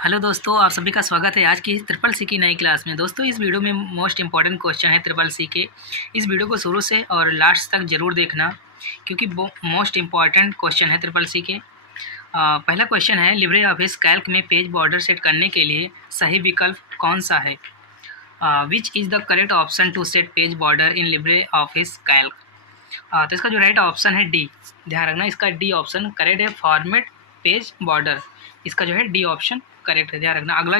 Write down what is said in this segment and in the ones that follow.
Hello दोस्तों, आप सभी का स्वागत है आज की ट्रिपल सी की नई क्लास में। दोस्तों, इस वीडियो में मोस्ट इंपॉर्टेंट क्वेश्चन है ट्रिपल सी के। इस वीडियो को शुरू से और लास्ट तक ज़रूर देखना क्योंकि वो मोस्ट इंपॉर्टेंट क्वेश्चन है ट्रिपल सी के। पहला क्वेश्चन है, लिब्रे ऑफिस कैल्क में पेज बॉर्डर सेट करने के लिए सही विकल्प कौन सा है? Which is the correct option to set page border in LibreOffice Calc? तो इसका जो राइट ऑप्शन है डी। ध्यान रखना, इसका डी ऑप्शन करेक्ट है। फॉर्मेट पेज बॉर्डर, इसका जो है डी ऑप्शन करेक्ट है। ध्यान रखना। अगला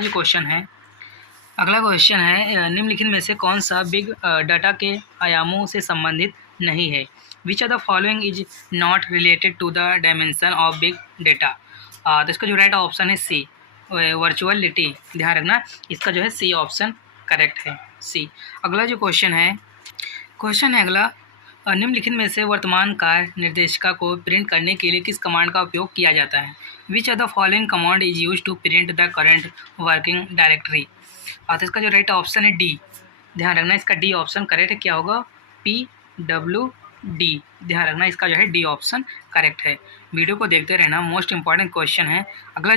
क्वेश्चन है निम्नलिखित में से कौन सा बिग डाटा के आयामों से संबंधित नहीं है? Which are the following is not related to the dimension of big data? तो इसका जो राइट ऑप्शन है सी, वर्चुअलिटी। ध्यान रखना, इसका जो है सी ऑप्शन करेक्ट है, सी। अगला जो क्वेश्चन है अगला, निम्नलिखित में से वर्तमान कार्य निर्देशिका को प्रिंट करने के लिए किस कमांड का उपयोग किया जाता है? Which are the following command is use to print the current working directory? तो इसका जो राइट ऑप्शन है डी। ध्यान रखना, इसका डी ऑप्शन करेक्ट है। क्या होगा? PWD। ध्यान रखना, इसका जो है डी ऑप्शन करेक्ट है। वीडियो को देखते रहना, मोस्ट इंपॉर्टेंट क्वेश्चन है। अगला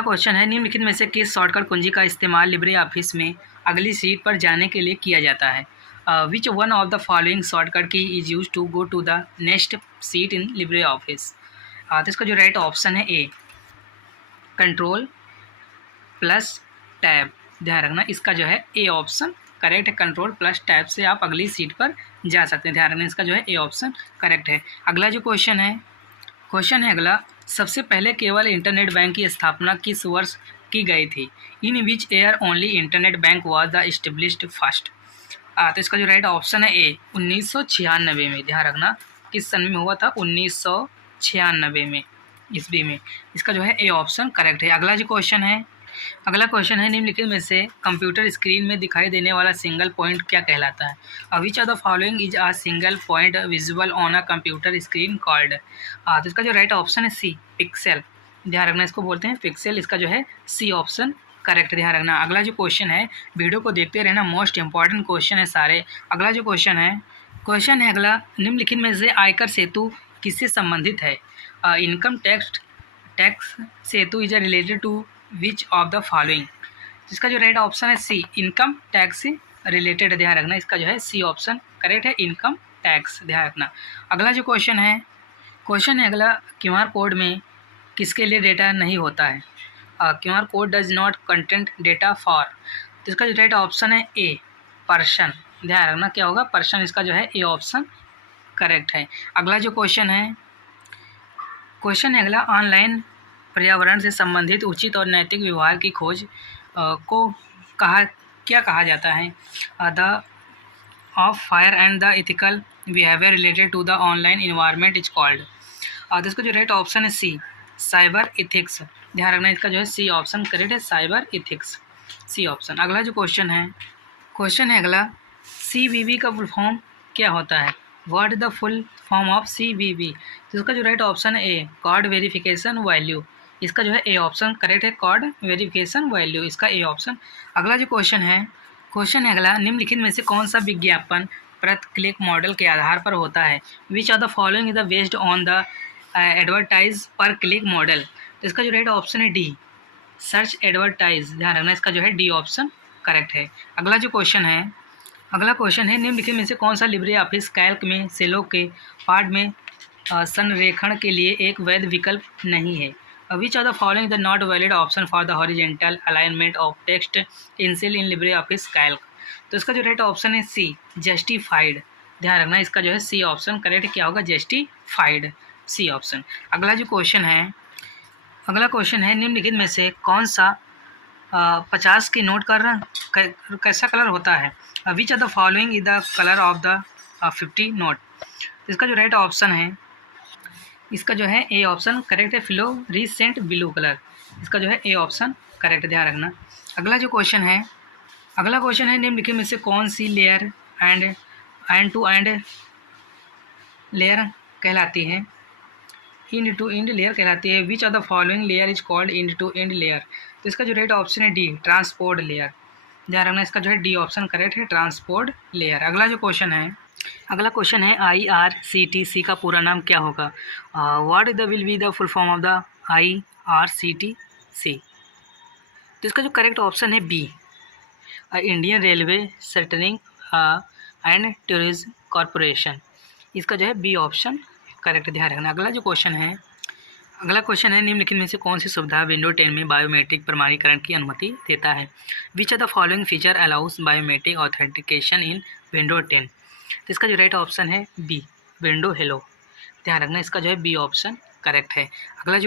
क्वेश्चन है निम्नलिखित में से किस शॉर्टकट कुंजी का इस्तेमाल लिब्रे ऑफिस में अगली सीट पर जाने के लिए किया जाता है? Which one of the following shortcut key is use to go to the next sheet in LibreOffice? तो इसका जो राइट ऑप्शन है ए, कंट्रोल प्लस टैब। ध्यान रखना, इसका जो है ए ऑप्शन करेक्ट है। कंट्रोल प्लस टैब से आप अगली सीट पर जा सकते हैं। ध्यान रखना, इसका जो है ए ऑप्शन करेक्ट है। अगला जो क्वेश्चन है अगला, सबसे पहले केवल इंटरनेट बैंक की स्थापना किस वर्ष की गई थी? In which year only internet bank was the established first? तो इसका जो राइट ऑप्शन है ए, 1996 में। ध्यान रखना, किस सन में हुआ था? 1996 में, ईस्वी में। इसका जो है ए ऑप्शन करेक्ट है। अगला क्वेश्चन है निम्नलिखित में से कंप्यूटर स्क्रीन में दिखाई देने वाला सिंगल पॉइंट क्या कहलाता है? Which are the following is a single point visual on a computer screen called? तो इसका जो राइट ऑप्शन है सी, पिक्सेल। ध्यान रखना, इसको बोलते हैं पिक्सेल। इसका जो है सी ऑप्शन करेक्ट। ध्यान रखना। अगला जो क्वेश्चन है, वीडियो को देखते रहना, मोस्ट इंपॉर्टेंट क्वेश्चन है सारे। अगला जो क्वेश्चन है अगला, निम्नलिखित में से आयकर सेतु किससे संबंधित है? Income tax Setu is related to which of the following? इसका जो राइट ऑप्शन है सी, इनकम टैक्स से रिलेटेड। ध्यान रखना, इसका जो है सी ऑप्शन करेक्ट है, इनकम टैक्स। ध्यान रखना। अगला जो क्वेश्चन है अगला, QR कोड में किसके लिए डेटा नहीं होता है? QR code does not content data for? तो इसका जो राइट ऑप्शन है ए, पर्सन। ध्यान रखना, क्या होगा? पर्सन। इसका जो है ए ऑप्शन करेक्ट है। अगला जो क्वेश्चन है अगला, ऑनलाइन पर्यावरण से संबंधित उचित और नैतिक व्यवहार की खोज को क्या कहा जाता है? The of fire and the ethical behaviour related to the online environment is called? तो इसका जो राइट ऑप्शन है सी, साइबर इथिक्स। ध्यान रखना, इसका जो है सी ऑप्शन करेक्ट है, साइबर इथिक्स, सी ऑप्शन। अगला जो क्वेश्चन है अगला, CVV का फुल फॉर्म क्या होता है? What is the full form of CVV? तो इसका जो राइट ऑप्शन है ए, कार्ड वेरिफिकेशन वैल्यू। इसका जो है ए ऑप्शन करेक्ट है, कार्ड वेरिफिकेशन वैल्यू। इसका ए ऑप्शन। अगला जो क्वेश्चन है अगला, निम्नलिखित में से कौन सा विज्ञापन प्रति क्लिक मॉडल के आधार पर होता है? Which are the following is the based on the advertise per click model? तो इसका जो राइट ऑप्शन है डी, सर्च एडवर्टाइज। ध्यान रखना, इसका जो है डी ऑप्शन करेक्ट है। अगला क्वेश्चन है निम्नलिखित में से कौन सा लिब्रे ऑफिस कैल्क में सेलों के पार्ट में संरेखण के लिए एक वैध विकल्प नहीं है? Which are the following the not valid option for the horizontal alignment of text in cell in LibreOffice Calc? तो इसका जो राइट ऑप्शन है सी, जस्टिफाइड। ध्यान रखना, इसका जो है सी ऑप्शन करेक्ट। क्या होगा? Justified, C option. अगला क्वेश्चन है निम्नलिखित में से कौन सा 50 के नोट कैसा कलर होता है? Which are the following is the colour of the 50 note? इसका जो राइट ऑप्शन है इसका जो है ए ऑप्शन करेक्ट है, फ्लोरेसेंट ब्लू कलर। इसका जो है ए ऑप्शन करेक्ट। ध्यान रखना। अगला क्वेश्चन है निम्नलिखित में से कौन सी layer end to end layer कहलाती है? इंड टू इंड लेयर कहलाती है। Which are the following layer is called end to end layer? तो इसका जो राइट ऑप्शन है डी, ट्रांसपोर्ट लेयर। ध्यान रखना, इसका जो है डी ऑप्शन करेक्ट है, ट्रांसपोर्ट लेयर। अगला क्वेश्चन है IRCTC का पूरा नाम क्या होगा? What will be the full form of the IRCTC? C. तो इसका जो करेक्ट ऑप्शन है B, Indian railway catering and tourism corporation. इसका जो है बी ऑप्शन करेक्ट, ध्यान रखना। अगला क्वेश्चन है निम्नलिखित में से कौन सी सुविधा विंडो 10 में बायोमेट्रिक प्रमाणीकरण की अनुमति देता है? Which are the following feature allows biometric authentication in window 10? तो इसका जो राइट ऑप्शन है बी, विंडो हेलो, ध्यान रखना। इसका जो है बी ऑप्शन करेक्ट है। अगला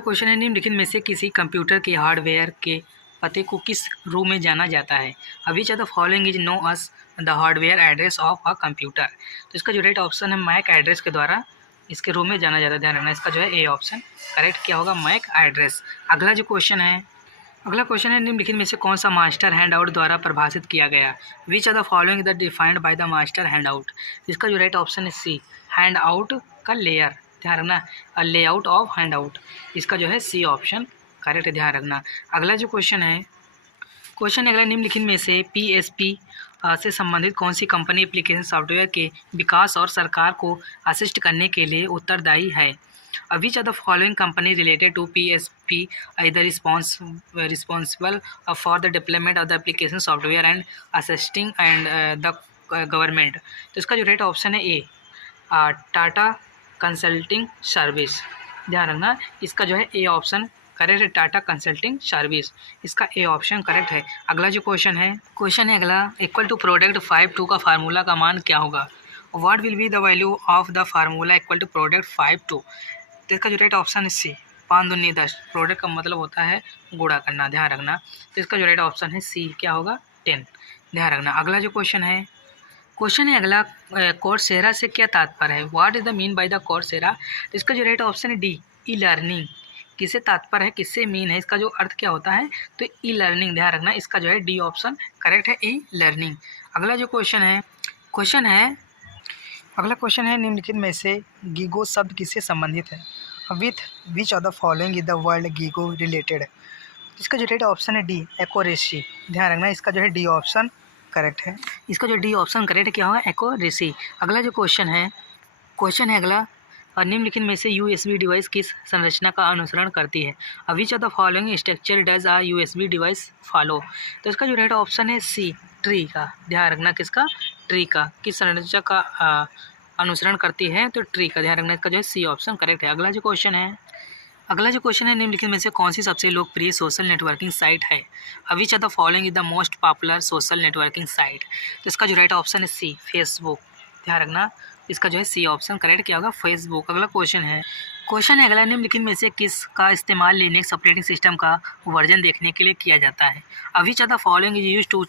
क्वेश्चन है निम्नलिखित में से किसी कंप्यूटर के हार्डवेयर के पते को किस रूम में जाना जाता है? Which are the following is known as the hardware address of a computer? तो इसका जो राइट ऑप्शन है मैक एड्रेस के द्वारा इसके रूम में जाना जाता है, ध्यान रखना। इसका जो है ए ऑप्शन करेक्ट क्या होगा, मैक एड्रेस। अगला क्वेश्चन है निम्नलिखित में से कौन सा मास्टर हैंडआउट द्वारा परिभाषित किया गया? Which are the following the defined by the master handout? इसका जो राइट ऑप्शन है सी, हैंडआउट का लेयर, ध्यान रखना, लेआउट ऑफ हैंडआउट। इसका जो है सी ऑप्शन करेक्ट, ध्यान रखना। अगला अगला निम्नलिखित में से PSP से संबंधित कौन सी कंपनी एप्लीकेशन सॉफ्टवेयर के विकास और सरकार को असिस्ट करने के लिए उत्तरदायी है? Which are the following company related to PSP इधर responsible for the development of the application software and assisting and the government? तो इसका जो राइट ऑप्शन है ए, टाटा कंसल्टिंग सर्विस, ध्यान रखना। इसका जो है ए ऑप्शन करेक्ट है, टाटा कंसल्टिंग सर्विस। इसका ए ऑप्शन करेक्ट है। अगला क्वेश्चन है अगला, इक्वल टू प्रोडक्ट 5 का फार्मूला का मान क्या होगा? What will be the value of the formula equal to product 5 तो इसका जो राइट ऑप्शन है सी, 5 दूनी 10। प्रोडक्ट का मतलब होता है गुणा करना, ध्यान रखना। तो इसका जो राइट ऑप्शन है सी, क्या होगा 10, ध्यान रखना। अगला क्वेश्चन है अगला, कोर्सेरा से क्या तात्पर्य है? What is the mean by the Coursera? तो इसका जो राइट ऑप्शन है डी, ई लर्निंग। किससे तात्पर्य है, किससे मीन है, इसका जो अर्थ क्या होता है? तो ई लर्निंग, ध्यान रखना। इसका जो है डी ऑप्शन करेक्ट है, ई लर्निंग। अगला क्वेश्चन है निम्नलिखित में से गीगो शब्द किससे संबंधित है? With which of the following is the word GIGO related? इसका जो राइट ऑप्शन है डी, एक्यूरेसी, ध्यान रखना। इसका जो है डी ऑप्शन करेक्ट है। इसका जो डी ऑप्शन करेक्ट क्या होगा, एक्यूरेसी। अगला क्वेश्चन है अगला, और निम्नलिखित में से USB डिवाइस किस संरचना का अनुसरण करती है? Which of the following structure does a USB device follow? तो इसका जो राइट ऑप्शन है सी, ट्री का, ध्यान रखना। किसका? ट्री का। किस संरचना का अनुसरण करती है? तो ट्री का, ध्यान रखना। इसका जो है सी ऑप्शन करेक्ट है। अगला क्वेश्चन है निम्नलिखित में से कौन सी सबसे लोकप्रिय सोशल नेटवर्किंग साइट है? Which of the following is the most popular social networking site? तो इसका जो राइट ऑप्शन है सी, फेसबुक, ध्यान रखना। इसका जो है सी ऑप्शन करेक्ट क्या होगा, फेसबुक। अगला क्वेश्चन है अगला, निम्नलिखित में से किसका इस्तेमाल लिनक्स ऑपरेटिंग सिस्टम का वर्जन देखने के लिए किया जाता है? Which are the following is use to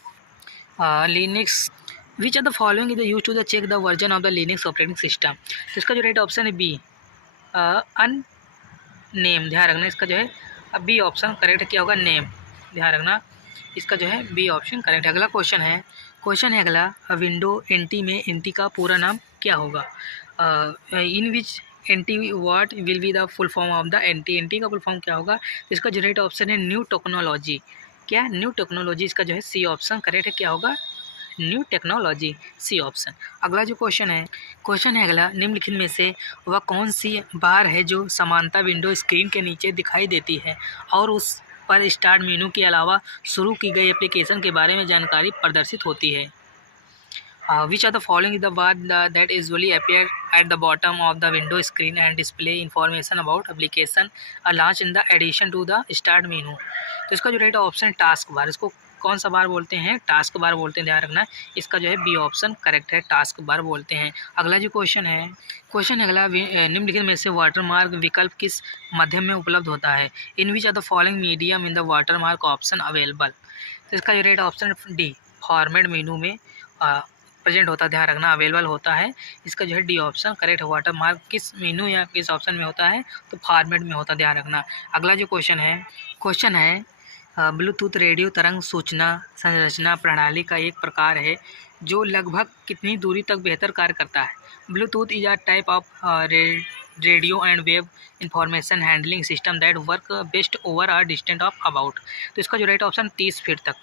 Linux which are the following is use to the check the version of the Linux operating system? तो इसका जो राइट ऑप्शन है बी, अन नेम, ध्यान रखना। इसका जो है बी ऑप्शन करेक्ट क्या होगा, नेम, ध्यान रखना। इसका जो है बी ऑप्शन करेक्ट है। अगला क्वेश्चन है अगला, विंडो NT में NT का पूरा नाम क्या होगा? इन विच NT what will be the full form of the NT का फुल फॉर्म क्या होगा? इसका जो राइट ऑप्शन है न्यू टेक्नोलॉजी, क्या न्यू टेक्नोलॉजी। इसका जो है सी ऑप्शन करेक्ट है, क्या होगा, न्यू टेक्नोलॉजी, सी ऑप्शन। अगला क्वेश्चन है अगला, निम्नलिखित में से वह कौन सी बार है जो समानता विंडो स्क्रीन के नीचे दिखाई देती है और उस पर स्टार्ट मेनू के अलावा शुरू की गई एप्लीकेशन के बारे में जानकारी प्रदर्शित होती है? Which are the following is the bar that usually appear at the bottom of the window screen and display information about application launch in the addition to the start menu? तो इसका जो राइट ऑप्शन टास्क बार, इसको कौन सा बार बोलते हैं? Task bar बोलते हैं, ध्यान रखना। इसका जो है बी ऑप्शन करेक्ट है, टास्क बार बोलते हैं। अगला क्वेश्चन है अगला, निम्नलिखित में से वाटरमार्क विकल्प किस माध्यम में उपलब्ध होता है? In which are the following medium in the watermark option available? तो इसका जो right option D, format menu में प्रेजेंट होता है, ध्यान रखना, अवेलेबल होता है। इसका जो है डी ऑप्शन करेक्ट है। वाटरमार्क किस मेनू या किस ऑप्शन में होता है? तो फॉर्मेट में होता है, ध्यान रखना। अगला क्वेश्चन है ब्लूटूथ रेडियो तरंग सूचना संरचना प्रणाली का एक प्रकार है जो लगभग कितनी दूरी तक बेहतर कार्य करता है? Bluetooth is a type of radio and wave information handling system that work best over a distance of about. तो इसका जो राइट ऑप्शन 30 फीट तक।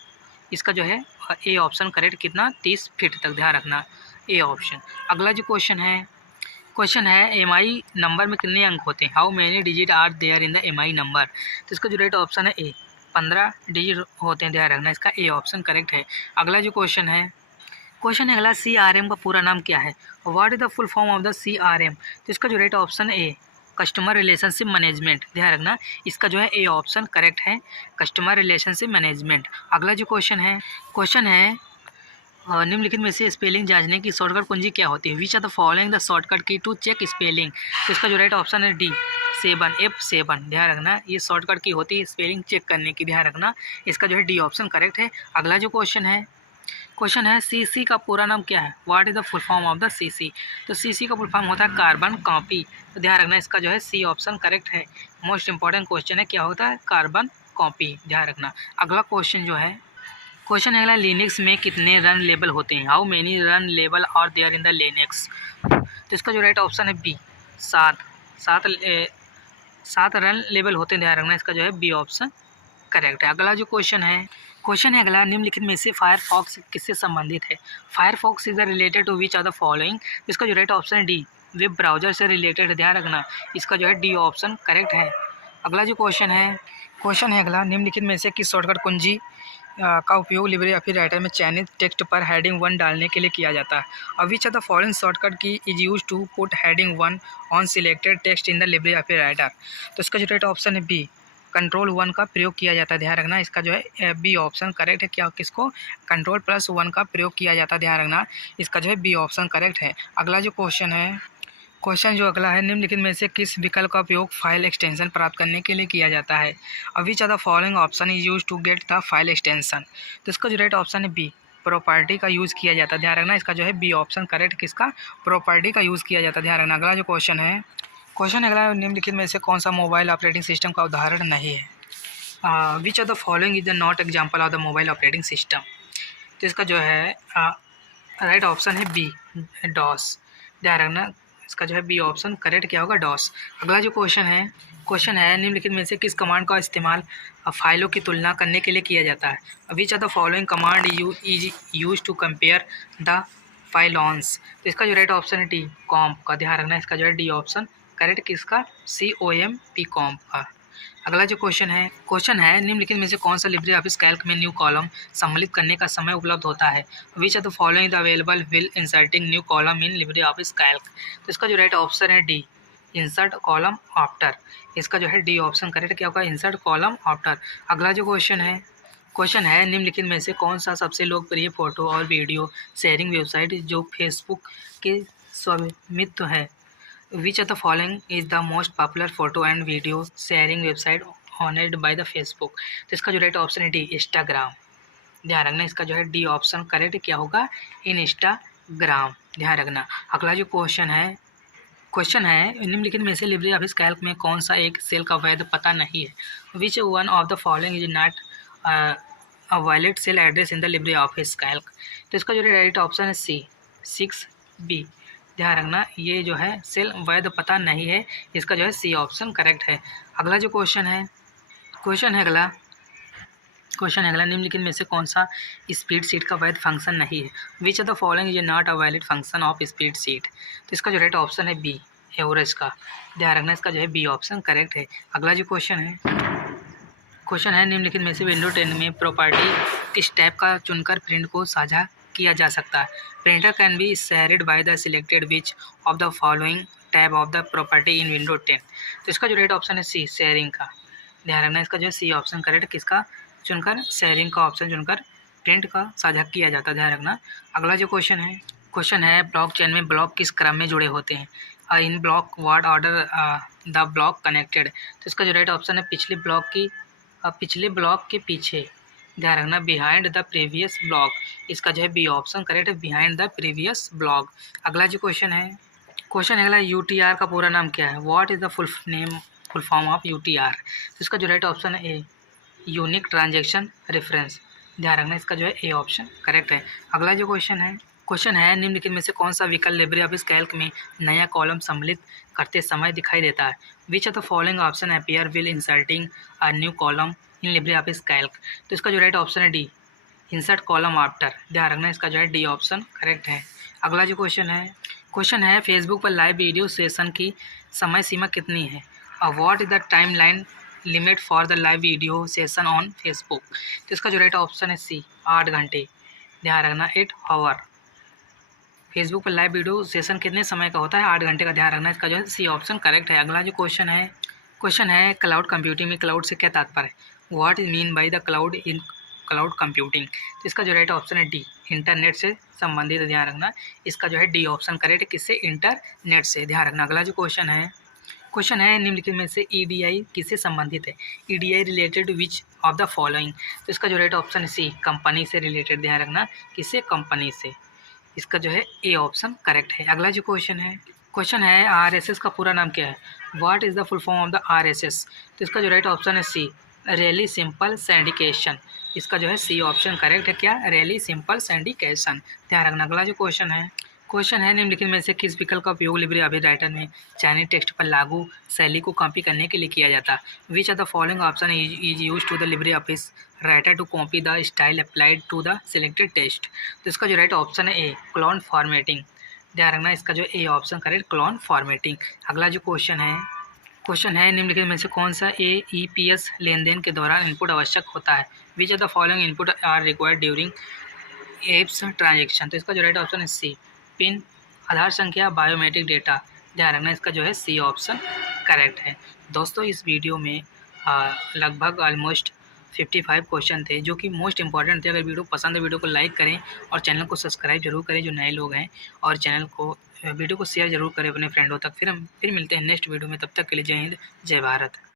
इसका जो है ए ऑप्शन करेक्ट, कितना, 30 फीट तक, ध्यान रखना, ए ऑप्शन। अगला क्वेश्चन है एमआई नंबर में कितने अंक होते हैं, how many digit are there in the MI number. तो इसका जो राइट ऑप्शन है ए, 15 डिजिट होते हैं, ध्यान रखना, इसका ए ऑप्शन करेक्ट है। अगला जो क्वेश्चन है अगला CRM का पूरा नाम क्या है, what is the full form of the CRM। तो इसका जो राइट ऑप्शन है ए, कस्टमर रिलेशनशिप मैनेजमेंट, ध्यान रखना, इसका जो है ए ऑप्शन करेक्ट है, कस्टमर रिलेशनशिप मैनेजमेंट। अगला जो क्वेश्चन है निम्नलिखित में से स्पेलिंग जांचने की शॉर्टकट कुंजी क्या होती है, which are the following the shortcut key to check spelling. तो इसका जो राइट ऑप्शन है डी, 7F7, ध्यान रखना, ये शॉर्टकट की होती है स्पेलिंग चेक करने की, ध्यान रखना, इसका जो है डी ऑप्शन करेक्ट है। अगला जो क्वेश्चन है CC का पूरा नाम क्या है, what is the full form of the CC। तो CC का फुल फॉर्म होता है कार्बन कॉपी, तो ध्यान रखना, इसका जो है सी ऑप्शन करेक्ट है। मोस्ट इंपॉर्टेंट क्वेश्चन है, क्या होता है, कार्बन कॉपी, ध्यान रखना। अगला क्वेश्चन है अगला, लिनक्स में कितने रन लेबल होते हैं, हाउ मेनी रन लेबल are there in the Linux. तो इसका जो राइट ऑप्शन है बी, 7 रन लेबल होते हैं, ध्यान रखना, इसका जो है बी ऑप्शन करेक्ट है। अगला जो क्वेश्चन है अगला, निम्नलिखित में से फायरफॉक्स किससे संबंधित है, Firefox is the related to which are the following. इसका जो राइट ऑप्शन है डी, वेब ब्राउजर से रिलेटेड, ध्यान रखना, इसका जो है डी ऑप्शन करेक्ट है। अगला जो क्वेश्चन है अगला, निम्नलिखित में से किस शॉर्टकट कुंजी का उपयोग लिब्रे ऑफिस राइटर में चयनित टेक्स्ट पर हेडिंग 1 डालने के लिए किया जाता है। Which are the following shortcut key is use to put heading 1 on selected text in the LibreOffice writer. तो इसका जो राइट ऑप्शन है बी, कंट्रोल 1 का प्रयोग किया जाता है, ध्यान रखना, इसका जो है बी ऑप्शन करेक्ट है। क्या किसको, कंट्रोल +1 का प्रयोग किया जाता है, ध्यान रखना, इसका जो है बी ऑप्शन करेक्ट है। अगला जो क्वेश्चन जो अगला है, निम्नलिखित में से किस विकल्प का उपयोग फाइल एक्सटेंशन प्राप्त करने के लिए किया जाता है। Which are the following option is use to get the file extension. तो इसका जो राइट ऑप्शन है बी, प्रॉपर्टी का यूज़ किया जाता है, ध्यान रखना, इसका जो है बी ऑप्शन करेक्ट, किसका, प्रॉपर्टी का यूज़ किया जाता है, ध्यान रखना। अगला जो क्वेश्चन है अगला, निम्नलिखित में से कौन सा मोबाइल ऑपरेटिंग सिस्टम का उदाहरण नहीं है। Which are the following is the not example of the mobile operating system. तो इसका जो है राइट ऑप्शन है बी, डॉस, ध्यान रखना, इसका जो है बी ऑप्शन करेक्ट, क्या होगा, डॉस। अगला जो क्वेश्चन है निम्नलिखित में से किस कमांड का इस्तेमाल फाइलों की तुलना करने के लिए किया जाता है। Which are the following command is use to compare the files. तो इसका जो राइट ऑप्शन है डी, कॉम्प का, ध्यान रखना, इसका जो है डी ऑप्शन करेक्ट, किसका, COMP, कॉम्प का। अगला जो क्वेश्चन है निम्नलिखित में से कौन सा लिब्रे ऑफिस कैल्क में न्यू कॉलम सम्मिलित करने का समय उपलब्ध होता है। Which are the following the available will inserting new column in LibreOffice Calc. तो इसका जो राइट ऑप्शन है डी, इंसर्ट कॉलम आफ्टर, इसका जो है डी ऑप्शन करेक्ट, क्या होगा, इंसर्ट कॉलम आफ्टर। अगला जो क्वेश्चन है निम्नलिखित में से कौन सा सबसे लोकप्रिय फोटो और वीडियो शेयरिंग वेबसाइट जो फेसबुक के स्वामित्व है। Which of the following is the most popular photo and video sharing website owned by the Facebook। तो इसका जो राइट ऑप्शन है डी, इंस्टाग्राम, ध्यान रखना, इसका जो है डी ऑप्शन करेक्ट, क्या होगा, इंस्टाग्राम, ध्यान रखना। अगला जो क्वेश्चन है निम्नलिखित में से लिब्रे ऑफिस कैल्क में कौन सा एक सेल का वैध पता नहीं है। Which one of the following is not a valid cell address in the LibreOffice Calc. तो इसका जो राइट ऑप्शन है सी, 6B, ध्यान रखना, ये जो है सेल वैध पता नहीं है, इसका जो है सी ऑप्शन करेक्ट है। अगला जो क्वेश्चन है अगला, निम्नलिखित में से कौन सा स्प्रेड शीट का वैध फंक्शन नहीं है। Which of the following is not a valid function of spread sheet. तो इसका जो राइट ऑप्शन है बी, एवरेज का, ध्यान रखना, इसका जो है बी ऑप्शन करेक्ट है। अगला जो क्वेश्चन है निम्नलिखित में से विंडो 10 में प्रॉपर्टी किस टाइप का चुनकर प्रिंट को साझा किया जा सकता है। Printer can be shared by the selected which of the following tab of the property in window 10। तो इसका जो राइट ऑप्शन है सी, शेयरिंग का, ध्यान रखना, इसका जो है सी ऑप्शन करेक्ट, किसका, चुनकर शेयरिंग का ऑप्शन चुनकर प्रिंट का साझा किया जाता है, ध्यान रखना। अगला जो क्वेश्चन है ब्लॉकचेन में ब्लॉक किस क्रम में जुड़े होते हैं। In block what order the block connected. तो इसका जो राइट ऑप्शन है पिछले ब्लॉक के पीछे, ध्यान रखना, बिहाइंड द प्रीवियस ब्लॉक, इसका जो है बी ऑप्शन करेक्ट है, बिहाइंड द प्रीवियस ब्लॉक। अगला जो क्वेश्चन है अगला, UTR का पूरा नाम क्या है, what is the full form of UTR। तो इसका जो राइट ऑप्शन है ए, यूनिक ट्रांजैक्शन रेफरेंस, ध्यान रखना, इसका जो है ए ऑप्शन करेक्ट है। अगला जो क्वेश्चन है निम्नलिखित में से कौन सा विकल्प लिब्रे ऑफिस कैल्क में नया कॉलम सम्मिलित करते समय दिखाई देता है। Which of the following option appear will inserting a new column in LibreOffice Calc. तो इसका जो राइट ऑप्शन है डी, इंसर्ट कॉलम आफ्टर, ध्यान रखना, इसका जो है डी ऑप्शन करेक्ट है। अगला जो क्वेश्चन है फेसबुक पर लाइव वीडियो सेशन की समय सीमा कितनी है? What is the time line limit for the live video session on Facebook? तो इसका जो राइट ऑप्शन है सी, 8 घंटे। ध्यान रखना, 8 आवर। फेसबुक पर लाइव वीडियो सेशन कितने समय का होता है? 8 घंटे का। ध्यान रखना, इसका जो है सी ऑप्शन करेक्ट है। अगला जो क्वेश्चन है क्लाउड कंप्यूटिंग में क्लाउड से क्या तात्पर्य है? What is mean by the cloud in cloud computing? तो इसका जो राइट ऑप्शन है डी, इंटरनेट से संबंधित। ध्यान रखना, इसका जो है डी ऑप्शन करेक्ट है। किससे? इंटरनेट से। ध्यान रखना। अगला जो क्वेश्चन है निम्नलिखित में से ईडीआई किससे संबंधित है? EDI related which of the following? तो इसका जो राइट ऑप्शन है सी, कंपनी से रिलेटेड। ध्यान रखना, किससे? कंपनी से। इसका जो है ए ऑप्शन करेक्ट है। अगला जो क्वेश्चन है आरएसएस का पूरा नाम क्या है? What is the full form of the RSS? तो इसका जो राइट ऑप्शन है सी, रैली सिंपल सिंडिकेशन। इसका जो है सी ऑप्शन करेक्ट है। क्या? Rally simple syndication. ध्यान रखना। अगला जो क्वेश्चन है निम्नलिखित में से किस विकल्प का उपयोग लिब्रे ऑफिस राइटर में चयनित टेक्स्ट पर लागू शैली को कॉपी करने के लिए किया जाता है? Which are the following option is use to the LibreOffice writer to copy the style applied to the selected text? तो इसका जो राइट ऑप्शन है ए, क्लोन फॉर्मेटिंग। ध्यान रखना, इसका जो ए ऑप्शन करेक्ट, क्लोन फॉर्मेटिंग। अगला जो क्वेश्चन है निम्नलिखित में से कौन सा AEPS लेनदेन के दौरान इनपुट आवश्यक होता है? Which are the following input are required during apps transaction? तो इसका जो राइट ऑप्शन है सी, पिन, आधार संख्या, बायोमेट्रिक डेटा। ध्यान रखना, इसका जो है सी ऑप्शन करेक्ट है। दोस्तों, इस वीडियो में लगभग ऑलमोस्ट 55 क्वेश्चन थे जो कि मोस्ट इंपॉर्टेंट थे। अगर वीडियो पसंद है वीडियो को लाइक करें और चैनल को सब्सक्राइब जरूर करें जो नए लोग हैं, और वीडियो को शेयर जरूर करें अपने फ्रेंडों तक। फिर मिलते हैं नेक्स्ट वीडियो में। तब तक के लिए जय हिंद, जय भारत।